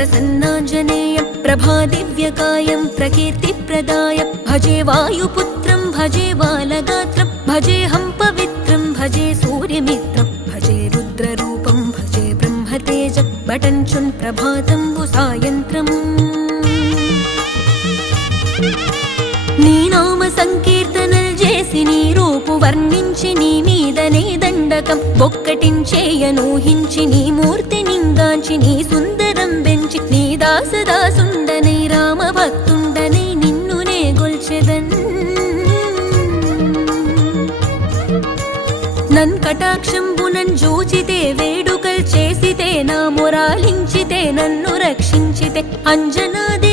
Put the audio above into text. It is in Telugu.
प्रसन्नाञ्जनेयं प्रभादिव्यकायं प्रकीर्तिप्रदायं भजे वायुपुत्रं भजे बालगात्रं भजेऽहं पवित्रं भजे सूर्यमित्रं भजे रुद्ररूपं भजे ब्रह्मतेजं बटञ्चुन् प्रभातं सायन्त्रम् నీ నామ సంకీర్తనలు చేసి నీ రూపు వర్ణించి నీ మీదనే దండకం ఒక్కటించేయనూహించి నీ మూర్తి నింగాంచి నీ సుందరం పెంచి నీ దాసదాసుండనై రామ భక్తుండనై నిన్నునే గొల్చెదన్ నన్ కటాక్షంబునన్ జూచితే వేడుకల్ చేసితే నా మొరాలించితే నన్ను రక్షించితే అంజనాది